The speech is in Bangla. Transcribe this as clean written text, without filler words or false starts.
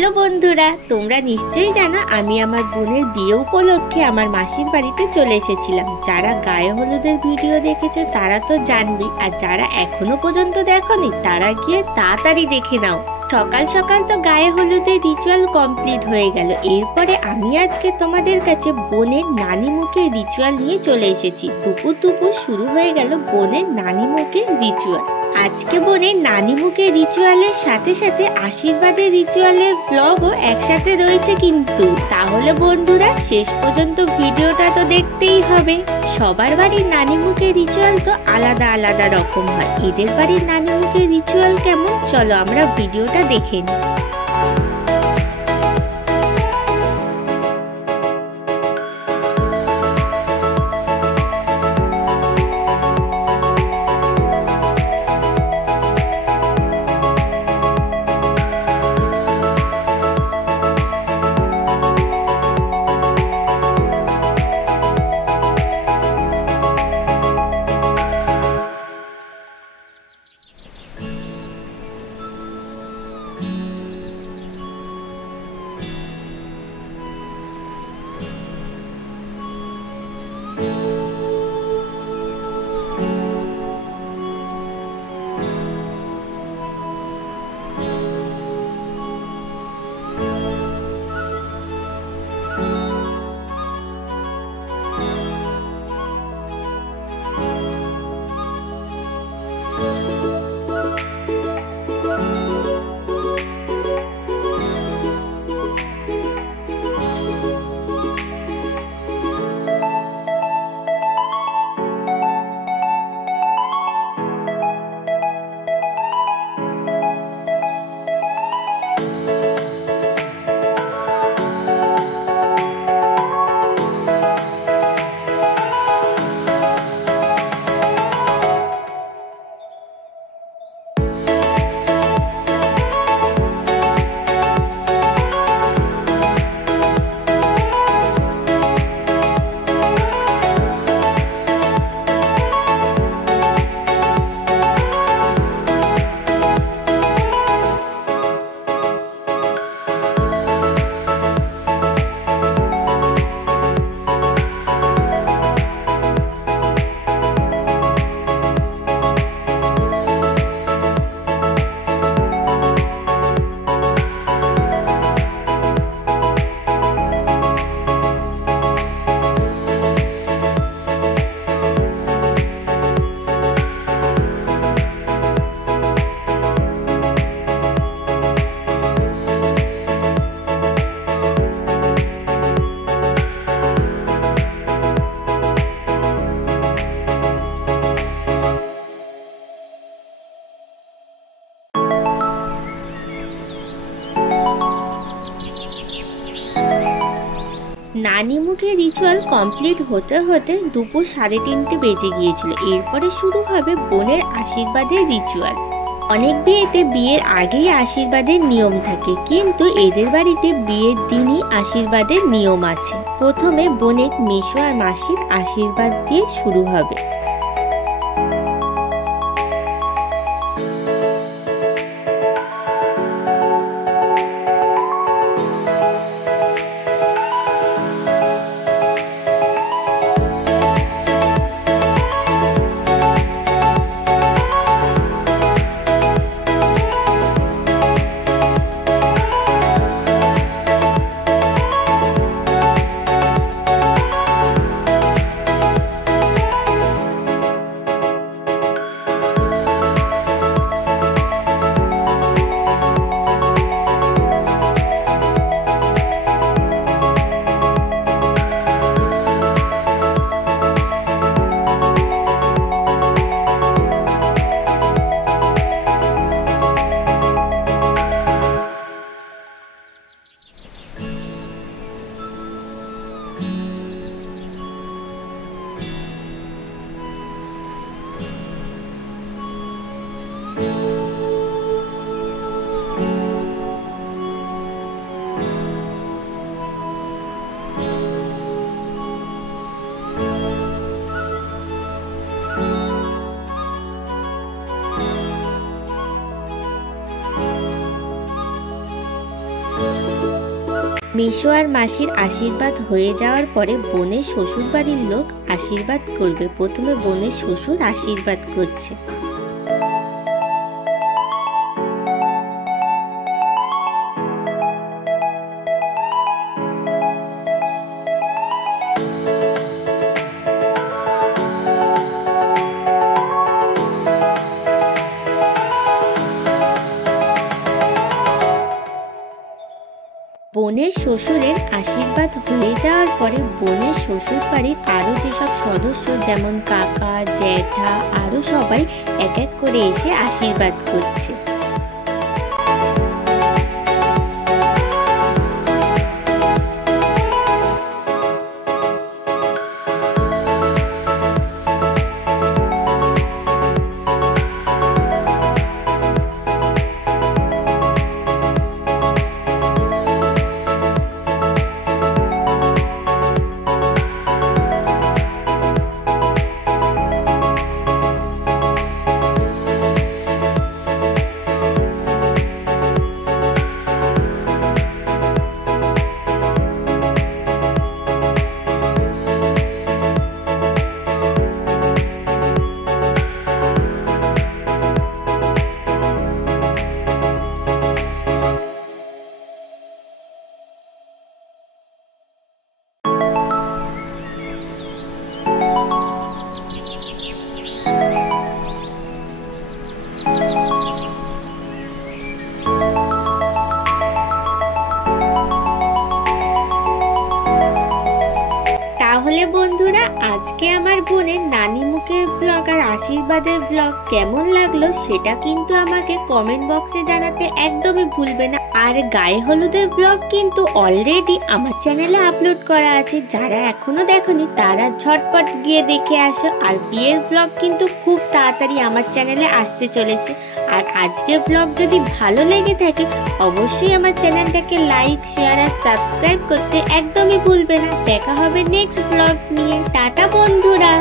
হ্যালো বন্ধুরা, তোমরা নিশ্চয়ই জানো আমি আমার বোনের বিয়ে উপলক্ষে আমার মাসির বাড়িতে চলে এসেছিলাম। যারা গায়ে হলুদের ভিডিও দেখেছো তারা তো জানবেই, আর যারা এখনো পর্যন্ত দেখোনি তারা গিয়ে তাড়াতাড়ি দেখে নাও। সকাল সকাল তো গায়ে হলুদের রিচুয়াল কমপ্লিট হয়ে গেল। এরপরে আমি আজকে তোমাদের কাছে বোনের নানি মুখের রিচুয়াল নিয়ে চলে এসেছি। দুপুর দুপুর শুরু হয়ে গেল বোনের নানি মুখের রিচুয়াল। আজকে বোনের নানি মুখের রিচুয়ালের সাথে সাথে আশীর্বাদের রিচুয়ালের ব্লগও একসাথে রয়েছে কিন্তু। তাহলে বন্ধুরা শেষ পর্যন্ত ভিডিওটা তো দেখতেই হবে। সবার বাড়ির নানি মুখের রিচুয়াল তো আলাদা আলাদা রকম হয়। এদের বাড়ির নানি মুখের রিচুয়াল কেমন, চলো আমরা ভিডিওটা দেখে নিই। নানি মুখের রিচুয়াল কমপ্লিট হতে হতে দুপুর 3:30 বেজে গিয়েছিল। এরপরে শুরু হবে বোনের আশীর্বাদের রিচুয়াল। অনেক বিয়েতে বিয়ের আগেই আশীর্বাদের নিয়ম থাকে, কিন্তু এদের বাড়িতে বিয়ের দিনই আশীর্বাদের নিয়ম আছে। প্রথমে বোনের মেসো আর মাসির আশীর্বাদ দিয়ে শুরু হবে। মেসো আর মাসির আশীর্বাদ হয়ে যাওয়ার পরে বোনের শ্বশুর বাড়ির লোক আশীর্বাদ করবে। প্রথমে বোনের শ্বশুর আশীর্বাদ করছে। বোনের শ্বশুরের আশীর্বাদ হয়ে যাওয়ার পরে বোনের শ্বশুর বাড়ির আরও যেসব সদস্য যেমন কাকা, জ্যাঠা আরও সবাই এক এক করে এসে আশীর্বাদ করছে। তাহলে বন্ধুরা, আজকে আমার বোনের নানি মুখের ব্লগ আর আশীর্বাদের ব্লগ কেমন লাগলো সেটা কিন্তু আমাকে কমেন্ট বক্সে জানাতে একদমই ভুলবে না। আর গায়ে হলুদের ব্লগ কিন্তু অলরেডি আমার চ্যানেলে আপলোড করা আছে। যারা এখনো দেখোনি তারা ঝটপট গিয়ে দেখে আসো। আর বিয়ের ব্লগ কিন্তু খুব তাড়াতাড়ি আমার চ্যানেলে আসতে চলেছে। আর আজকের ব্লগ যদি ভালো লেগে থাকে অবশ্যই আমার চ্যানেলটাকে লাইক, শেয়ার আর সাবস্ক্রাইব করতে একদমই ভুলবে না। দেখা হবে নেক্সট ব্লগ নিয়ে। টাটা বন্ধুরা।